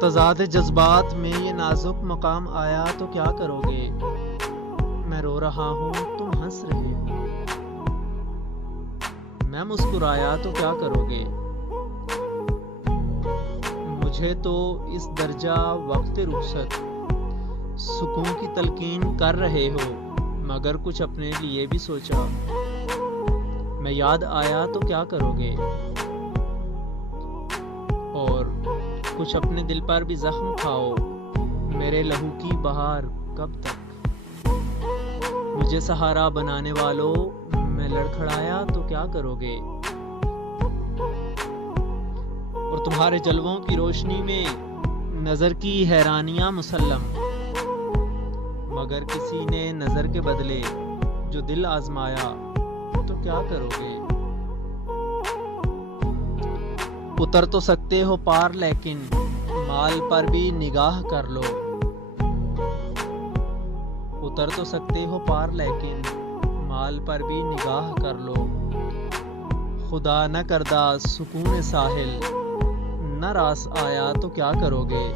تضاد جذبات میں یہ نازک مقام آیا تو کیا کرو گے؟ میں رو رہا ہوں تم ہنس رہے ہو، میں مسکرایا تو کیا کرو گے؟ مجھے تو اس درجہ وقت رخصت سکون کی تلقین کر رہے ہو، مگر کچھ اپنے لیے بھی سوچا، میں یاد آیا تو کیا کرو گے؟ اور کچھ اپنے دل پر بھی زخم کھاؤ، میرے لہو کی بہار کب تک؟ مجھے سہارا بنانے والوں، میں لڑکھڑایا تو کیا کرو گے؟ اور تمہارے جلووں کی روشنی میں نظر کی حیرانیاں مسلم، مگر کسی نے نظر کے بدلے جو دل آزمایا تو کیا کرو گے؟ اتر تو سکتے ہو پار لیکن مال پر بھی نگاہ کر لو، اتر تو سکتے ہو پار لیکن مال پر بھی نگاہ کر لو، خدا نہ کردہ سکون ساحل نہ راس آیا تو کیا کرو گے؟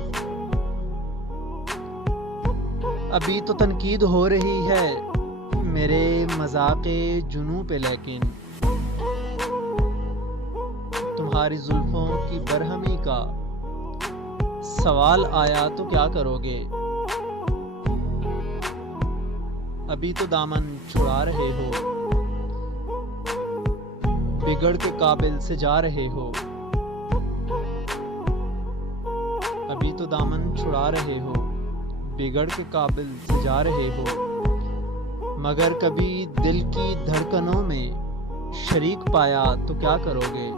ابھی تو تنقید ہو رہی ہے میرے مذاق جنوں پہ، لیکن تمہاری زلفوں کی برہمی کا سوال آیا تو کیا کرو گے؟ ابھی تو دامن چھڑا رہے ہو، بگڑ کے قابل سے جا رہے ہو، ابھی تو دامن چھڑا رہے ہو، بگڑ کے قابل سے جا رہے ہو، مگر کبھی دل کی دھڑکنوں میں شریک پایا تو کیا کرو گے؟